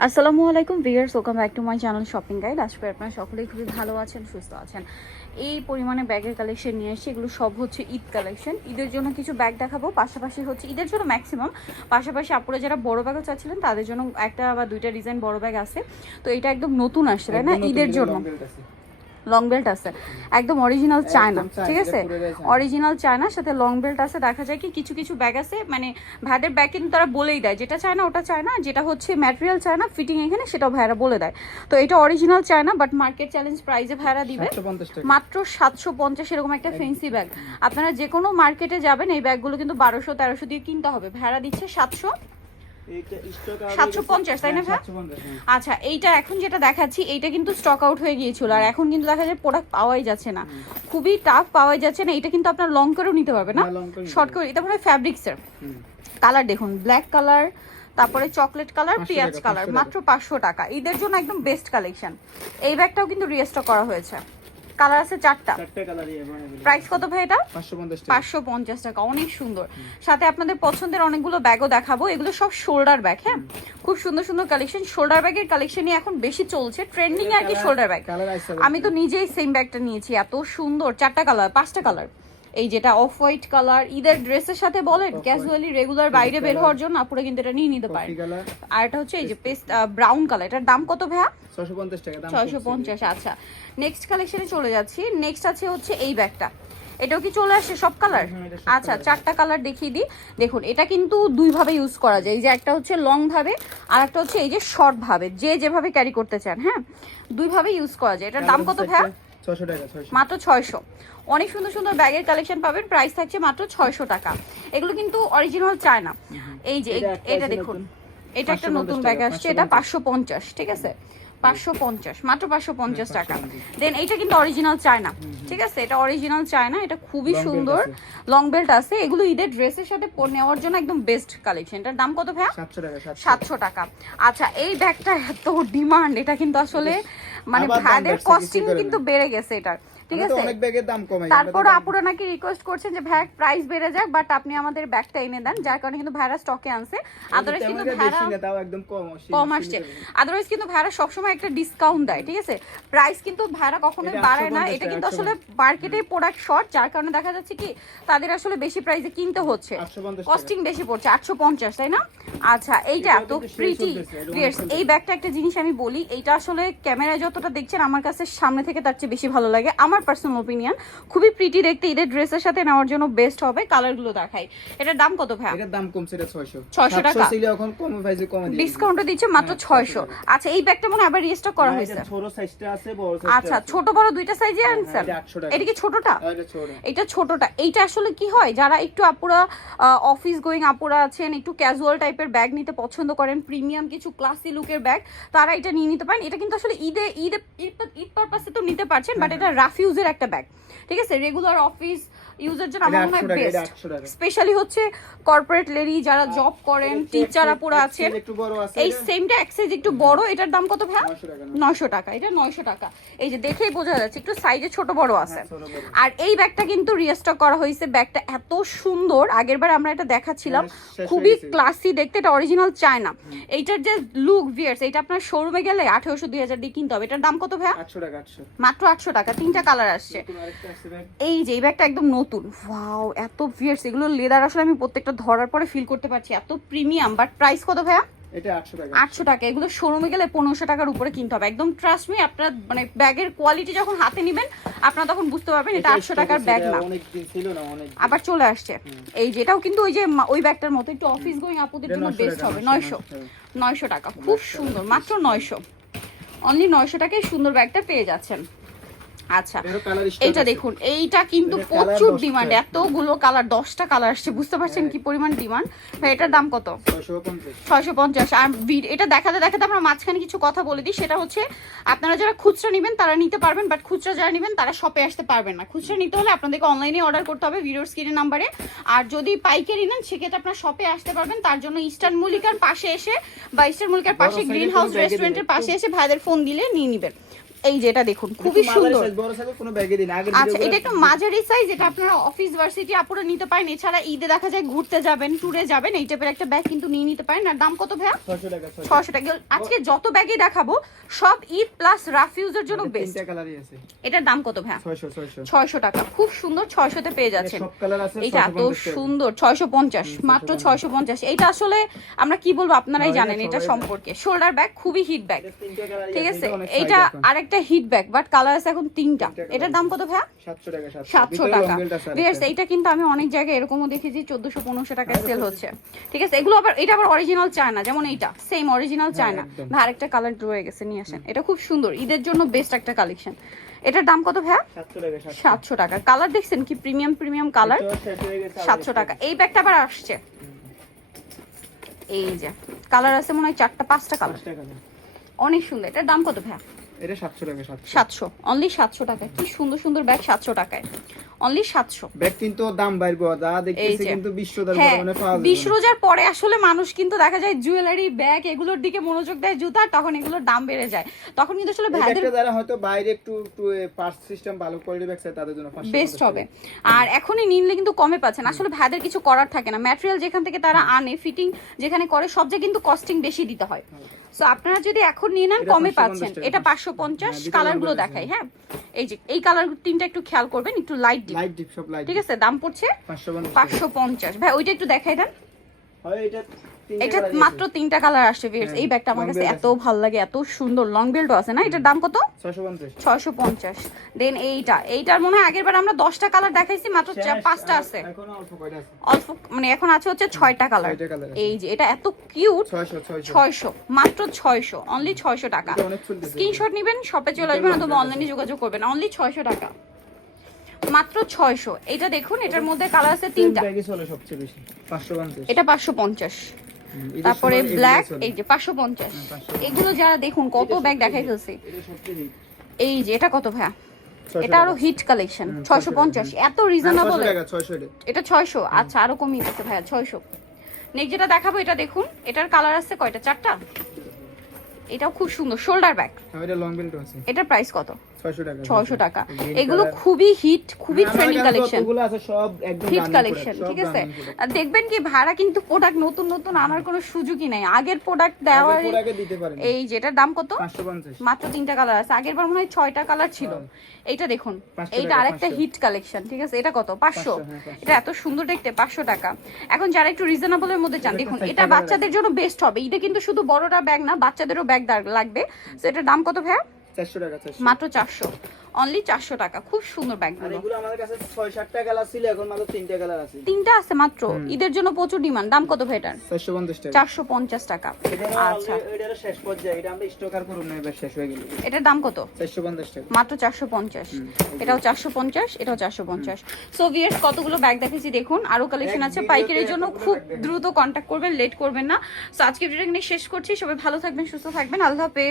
আসসালামু আলাইকুম viewers welcome back to my channel shopping guide আজকে আপনারা সকলেই খুবই ভালো আছেন সুস্থ আছেন। এই পরিমাণে ব্যাগের কালেকশন নিয়ে এসেছি এগুলো সব হচ্ছে ঈদ কালেকশন ঈদের জন্য কিছু ব্যাগ দেখাবো পাশাপাশি হচ্ছে ঈদের জন্য ম্যাক্সিমাম পাশাপাশি আপনারা যারা বড় ব্যাগও চাচ্ছিলেন তাদের জন্য একটা বা দুইটা ডিজাইন বড় ব্যাগ আছে। তো এটা একদম নতুন আসছে তাই না? ঈদের জন্য। লং বেল্ট আছে। একদম অরিজিনাল চায়না ঠিক আছে। অরিজিনাল চায়নার সাথে লং বেল্ট আছে। দেখা যায় কি কিছু কিছু ব্যাগ আছে মানে ভাইদের ব্যাগ কিন্তু তারা বলেই দেয়। যেটা চায় না ওটা চায় না যেটা হচ্ছে ম্যাটেরিয়াল চায় না ফিটিং এখানে সেটাও ভাইরা বলে দেয়। তো এটা অরিজিনাল চায় না বাট মার্কেট চ্যালেঞ্জ প্রাইজে ভাইরা দিবে। মাত্র সাতশো পঞ্চাশ এরকম একটা ফেন্সি ব্যাগ আপনারা যে কোনো মার্কেটে যাবেন এই ব্যাগগুলো কিন্তু বারোশো তেরোশো দিয়ে কিনতে হবে। ভাড়া দিচ্ছে সাতশো। সাতশো পঞ্চাশ, তাই না আচ্ছা এইটা এখন যেটা দেখাচ্ছি এইটা কিন্তু স্টক আউট হয়ে গিয়েছিল। আর এখন কিন্তু দেখা যায় প্রোডাক্ট পাওয়াই যাচ্ছে না। খুবই টাফ পাওয়াই যাচ্ছে না। এটা কিন্তু আপনার লং করেও নিতে পারবে না? হ্যাঁ, long শর্ট করে এটা মনে হয় ফ্যাব্রিক্সের কালার দেখুন ব্ল্যাক কালার তারপরে চকলেট কালার 500 পেঁয়াজ কালার মাত্র পাঁচশো টাকা। ঈদের জন্য একদম বেস্ট কালেকশন এই ব্যাগটাও কিন্তু রিস্টক করা হয়েছে। কালার আছে চারটা। প্রাইস কত ভাই এটা? পাঁচশো পঞ্চাশ টাকা। অনেক সুন্দর। সাথে আপনাদের পছন্দের অনেকগুলো ব্যাগও দেখাবো। এগুলো সব শোল্ডার ব্যাগ হ্যাঁ? খুব সুন্দর সুন্দর কালেকশন শোল্ডার ব্যাগের কালেকশনই এখন বেশি চলছে। ট্রেন্ডিং আর কি শোল্ডার ব্যাগ আমি তো নিজেই সেম ব্যাগটা নিয়েছি। এত সুন্দর চারটা কালার পাঁচটা কালার এই যেটা অফ হোয়াইট কালার ঈদের ড্রেসের সাথে বলেন ক্যাজুয়ালি রেগুলার বাইরে বের হওয়ার জন্য আপুরা কিন্তু এটা নিয়ে নিতে পারেন। আর এটা হচ্ছে এই যে পেস্ট ব্রাউন কালার এটার দাম কত ভাইয়া? ছয়শো পঞ্চাশ আচ্ছা। নেক্সট কালেকশনে চলে যাচ্ছি। নেক্সট আছে হচ্ছে এই ব্যাগটা। এটাও কি চলে আসে সব কালার সব আচ্ছা চারটা কালার দেখিয়ে দিই। দেখুন এটা কিন্তু দুই ভাবে ইউজ করা যায়। এই যে একটা হচ্ছে লং ভাবে আর একটা হচ্ছে এই যে শর্ট ভাবে। যে যেভাবে ক্যারি করতে চান হ্যাঁ? দুই ভাবে ইউজ করা যায়। এটার দাম কত ভাইয়া? ছশো টাকা ছয়শো। মাত্র ছয়শো। অনেক সুন্দর সুন্দর ব্যাগের কালেকশন পাবেন। প্রাইস থাকছে মাত্র ছয়শো টাকা। এগুলো কিন্তু অরিজিনাল চায় না এই যে এটা দেখুন। এটা একটা নতুন ব্যাগ আসছে। এটা 550 পাঁচশো পঞ্চাশ ঠিক আছে? পাঁচশো পঞ্চাশ মাত্র পাঁচশো পঞ্চাশ টাকা। দেন এটা কিন্তু অরিজিনাল চায় না ঠিক আছে? এটা অরিজিনাল চায় না এটা খুবই সুন্দর। লং বেল্ট আছে। এগুলো ঈদের ড্রেসের সাথে পরে নেওয়ার জন্য একদম বেস্ট কালেকশন এটার দাম কত ভাইয়া? টাকা সাতশো। টাকা। আচ্ছা এই ব্যাগটা এত ডিমান্ড এটা কিন্তু আসলে মানে ভাদের ভাইদের কস্টিং কিন্তু বেড়ে গেছে এটার। ঠিক আমরা তো আছে? অনেক ব্যাগের দাম কমাই তারপর আপুরা নাকি রিকোয়েস্ট করছেন যে ভাই প্রাইস বেড়ে যাক বাট আপনি আমাদের ব্যাগটা এনে দেন। যার কারণে কিন্তু স্টকে আনছে। আদারওয়াইজ কিন্তু একদম কম কম আসছে। আদারওয়াইজ কিন্তু সবসময় একটা ডিসকাউন্ট দেয় ঠিক আছে? প্রাইস কিন্তু কখনোই বাড়ায় না এটা কিন্তু আসলে মার্কেটে প্রোডাক্ট শর্ট যার কারণে দেখা যাচ্ছে কি তাদের আসলে বেশি প্রাইসে কিনতে হচ্ছে। কস্টিং বেশি পড়ছে আটশো পঞ্চাশ তাই না? আচ্ছা এইটা এত প্রিটি। এই ব্যাগটা একটা জিনিস আমি বলি এইটা আসলে ক্যামেরায় যতটা দেখছেন আমার কাছে সামনে থেকে তার চেয়ে বেশি ভালো লাগে। আমার পার্সোনাল ওপিনিয়ন খুবই প্রিটি দেখতে ঈদের ড্রেসের সাথে নেওয়ার জন্য বেস্ট হবে কালারগুলো দেখাই। এটার দাম কত ভাই এটার দাম কমছে এটা 600 600 টাকা? ছিল এখন কম প্রাইসে কমে দিয়েছে। ডিসকাউন্টও দিচ্ছে মাত্র হ্যাঁ, ছয়শো আচ্ছা এই ব্যাগটা মনে আবার রিস্টক করা হয়েছে। এটা ছোট সাইজটা আছে বড় সাইজটা আচ্ছা ছোট বড় দুইটা সাইজে আনছেন এটা 800 টাকা। এটা কি ছোটটা? এটা ছোট। এটা ছোটটা। এইটা আসলে কি হয়? যারা একটু আপুরা অফিস গোয়িং আপুরা আছেন একটু ক্যাজুয়াল টাইপের ব্যাগ নিতে পছন্দ করেন প্রিমিয়াম কিছু ক্লাসি লুকের ব্যাগ তারা এটা নিয়ে নিতে পারেন। এটা কিন্তু আসলে ঈদে ঈদে ঈদ- পারপাসে তো নিতে পারছেন বাট এটা রাফ ইউজের একটা ব্যাগ ঠিক আছে? রেগুলার অফিস ইউজের জন্য আমার মনে হয় 800 বেস্ট স্পেশালি হচ্ছে কর্পোরেট লেডি যারা জব করেন টিচার আপুরা আছেন। আছে এই সেমটা এক size একটু বড় এটার দাম কত ভাই 900 টাকা এটা নয়শো টাকা। এই যে দেখেই বোঝা যাচ্ছে একটু সাইজে ছোট বড় আছে হ্যাঁ, বড়। আর এই ব্যাগটা কিন্তু রিস্টক করা হয়েছে ব্যাগটা এত সুন্দর। আগের বার আমরা এটা দেখাচ্ছিলাম হ্যাঁ, খুবই ক্লাসি দেখতে এটা অরিজিনাল চায়না এইটার যে লুক ভিয়ার্স এটা আপনার শোরুমে গেলে আঠেরোশো দুই হাজার দিয়ে কিনতে হবে। এটার দাম কত ভাইয়া? 800 টাকা 800 মাত্র আটশো টাকা তিনটা কালার আসছে। আছে এই যে এই ব্যাগটা একদম নতুন। ওয়াও এত ভিয়ার্স এগুলো লেদার আসলে আমি প্রত্যেকটা ধরার পরে ফিল করতে পারছি। এত প্রিমিয়াম বাট প্রাইস কত ভাইয়া? এটা 800 টাকা। আটশো টাকা। এগুলো শোরুমে গেলে পনেরোশো টাকার উপরে কিনতে হবে। একদম ট্রাস্ট মি আপনার মানে ব্যাগের কোয়ালিটি যখন হাতে নেবেন আপনারা তখন বুঝতে পারবেন এটা আটশো টাকার ব্যাগ না। অনেক দিন ছিল না অনেক আবার চলে আসছে। এই যেটাও কিন্তু ওই যে ওই ব্যাগটার মতো। একটু অফিস গোয়িং আপুদের জন্য 900 বেস্ট হবে। 900 নয়শো। নয়শো টাকা। খুব সুন্দর। মাত্র নয়শো। অনলি নয়শো টাকায় সুন্দর ব্যাগটা পেয়ে যাচ্ছেন। আচ্ছা এইটা দেখুন এইটা কিন্তু প্রচুর ডিমান্ড এতগুলো কালার দশটা কালার আসছে বুঝতে পারছেন কি পরিমাণ ডিমান্ড ভাই এটার দাম কত? ছয়শো পঞ্চাশ। আর এটা দেখাতে দেখাতে আমরা মাঝখানে কিছু কথা বলে দিই সেটা হচ্ছে আপনারা যারা খুচরা নেবেন তারা নিতে পারবেন বাট খুচরা যারা নেবেন তারা শপে আসতে পারবেন না। খুচরা নিতে হলে আপনাদেরকে অনলাইনে অর্ডার করতে হবে ভিডিওর স্ক্রিনের নাম্বারে আর যদি পাইকারি নেন সেক্ষেত্রে আপনার শপে আসতে পারবেন তার জন্য ইস্টার্ন মল্লিকার পাশে এসে বা ইস্টার্ন মল্লিকার পাশে গ্রিন হাউস রেস্টুরেন্টের পাশে এসে ভাইদের ফোন দিলে নিয়ে নেবেন। এই যে এটা দেখুন খুবই সুন্দর। আচ্ছা এটা একটু মাঝারি সাইজ এটা আপনারা অফিস ভার্সিটি আপুরা নিতে পারেন। এছাড়া ঈদে দেখা যায় ঘুরতে যাবেন ট্যুরে যাবেন এই টাইপের একটা ব্যাগ কিন্তু নিয়ে নিতে পারেন। আর দাম কত ভাইয়া? 600 টাকা ছশো টাকা। আজকে যত ব্যাগে দেখাবো সব ঈদ প্লাস রাফিউজের জন্য বেস্ট এটার দাম কত ভাইয়া? 600 600 ছয়শো টাকা। খুব সুন্দর ছয়শোতে পেয়ে যাচ্ছেন। এইটা এত সুন্দর ছয়শো পঞ্চাশ মাত্র ছয়শো পঞ্চাশ। এটা আসলে আমরা কি বলব আপনারাই জানেন এটা এটা সম্পর্কে। শোল্ডার ব্যাগ খুবই হিট ব্যাগ এটা ঠিক আছে এটা অনেক আরেকটা হিট ব্যাগ বাট কালার আছে এখন তিনটা। এটার দাম কত ভাইয়া? 700 টাকা সাতশো। টাকা। আছে এইটা কিন্তু আমি অনেক জায়গায় এরকমও দেখেছি চোদ্দশো পনেরোশো টাকায় সেল হচ্ছে। ঠিক আছে এগুলো আবার এটা আবার অরিজিনাল চায় না যেমন এইটা সেম অরিজিনাল চায় না। ভাই আরেকটা কালার রয়ে গেছে নিয়ে আসেন। এটা খুব সুন্দর ঈদের জন্য বেস্ট একটা কালেকশন এটার দাম কত ভাইয়া? 700 টাকা 700 সাতশো টাকা। কালার দেখছেন কি? প্রিমিয়াম প্রিমিয়াম কালার সাতশো টাকা। এই ব্যাগটা আবার আসছে। এই যে কালার আছে মনে হয় চারটা পাঁচটা কালার অনেক সুন্দর। এটার দাম কত ভাইয়া? এটা 700 টাকা 700 সাতশো। অনলি সাতশো টাকা কি সুন্দর সুন্দর ব্যাগ সাতশো টাকায়। অনলি সাতশো। ব্যাগ কিন্তু দাম দেখতেছি কিন্তু 20 টাকার হ্যাঁ মানে পাওয়া যাবে। বিশ রোজার পরে আসলে মানুষ কিন্তু দেখা যায় জুয়েলারি ব্যাগ এগুলোর দিকে মনোযোগ দেয় জুতার তখন এগুলোর দাম বেড়ে যায়। তখন কিন্তু আসলে এই ভাইদের যারা হয়তো বাইরে একটু পার্স সিস্টেম ভালো কোয়ালিটি ব্যাগ তাদের জন্য বেস্ট হবে। আর এখনই নিলে কিন্তু কমে পাচ্ছেন। আসলে ভাইদের কিছু করার থাকে না। ম্যাটেরিয়াল যেখান থেকে তারা আনে ফিটিং যেখানে করে সব জায়গায় কিন্তু কস্টিং বেশি দিতে হয়। সো আপনারা যদি এখন নিয়ে নেন কমে পাচ্ছেন। এটা পাঁচশো পঞ্চাশ হ্যাঁ, কালারগুলো number দেখাই হ্যাঁ। এই যে এই কালার তিনটা একটু খেয়াল করবেন একটু লাইট ডিপ লাইট ডিপ সব লাইট ঠিক আছে দাম পড়ছে 550 পাঁচশো পঞ্চাশ। ভাই ওইটা একটু দেখাই দেন। হয় এটা এটা মাত্র তিনটা কালার আসছে ভিউয়ার্স এই ব্যাগটা আমার কাছে এত ভালো লাগে এত সুন্দর। লং বেল্টও আছে না? এটার দাম কত? আছে। 650 ছয়শো পঞ্চাশ। দেন এইটা। এইটার মনে হয় আগেরবার আমরা দশটা কালার দেখাইছি মাত্র পাঁচটা আছে। এখনও অল্প কয়টা আছে? অল্প মানে এখন আছে হচ্ছে ছয়টা কালার। এই যে এটা এত কিউট 600 600 ছয়শো মাত্র ছয়শো। অনলি ছয়শো টাকা। স্ক্রিনশট নেবেন শপে চলে আসবেন অথবা অনলাইনে যোগাযোগ করবেন। অনলি ছয়শো টাকা। মাত্র ছয়শো। এটা দেখুন এটার মধ্যে কালার আছে তিনটা। এটা চলে সবচেয়ে 550 তারপরে ব্ল্যাক এই যে পাঁচশো পঞ্চাশ। হ্যাঁ, 550 এগুলো যারা দেখুন কত ব্যাগ দেখাই। ফেলছে। এই যে এটা কত ভাইয়া? এটা আরও হিট কালেকশন ছয়শো পঞ্চাশ। এত রিজনেবল 600 টাকা 600 এটা। ছয়শো। আচ্ছা আরও কমিয়ে দিচ্ছে ভাইয়া ছয়শো। নেক্সট যেটা দেখাবো এটা দেখুন এটার কালার আছে কয়টা? চারটা? এটাও খুব সুন্দর শোল্ডার ব্যাগ হ্যাঁ, এটা এটার প্রাইস কত? 600 টাকা ছয়শো টাকা এগুলো। খুবই হিট খুবই ট্রেন্ডিং কালেকশন হিট কালেকশন ঠিক আছে? দেখবেন কি ভাড়া কিন্তু প্রোডাক্ট নতুন নতুন আনার কোনো সুযোগই নাই। আগের প্রোডাক্ট দেওয়ার এই যেটার দাম কত? মাত্র তিনটা কালার আছে। আগের বার মনে হয় ছয়টা কালার ছিল। এইটা দেখুন। এইটা আরেকটা হিট কালেকশন ঠিক আছে? এটা কত? পাঁচশো হ্যাঁ, এটা এত সুন্দর দেখতে পাঁচশো টাকা। এখন যারা একটু রিজনেবলের মধ্যে চান দেখুন এটা বাচ্চাদের জন্য বেস্ট হবে। এটা কিন্তু শুধু বড়রা ব্যাগ না বাচ্চাদেরও ব্যাগ লাগবে। তো এটার দাম কত ভাইয়া? 400 টাকা 400 মাত্র চারশো। অনলি চারশো টাকা। খুব সুন্দর ব্যাগগুলো এগুলো আমাদের কাছে 6 7টা কালার ছিল এখন মাত্র 3টা কালার আছে। তিনটা আছে মাত্র? ঈদের জন্য প্রচুর ডিমান্ড দাম কত ভাই এটার? 450 টাকা। চারশো পঞ্চাশ টাকা। আচ্ছা। এটার শেষ পর্যায়ে। এটা আমরা স্টক আর করব না এবার শেষ হয়ে গেল। এটার দাম কত? 450 টাকা। মাত্র চারশো পঞ্চাশ। এটাও চারশো পঞ্চাশ এটাও চারশো পঞ্চাশ। সো ভিয়ার্স কতগুলো ব্যাগ দেখেছি দেখুন। আরও কালেকশন আছে। পাইকারির জন্য খুব দ্রুত কন্ট্যাক্ট করবেন লেট করবেন না। সো আজকে ভিডিওটা এখানে শেষ করছি। সবাই ভালো থাকবেন সুস্থ থাকবেন। আল্লাহ হাফেজ।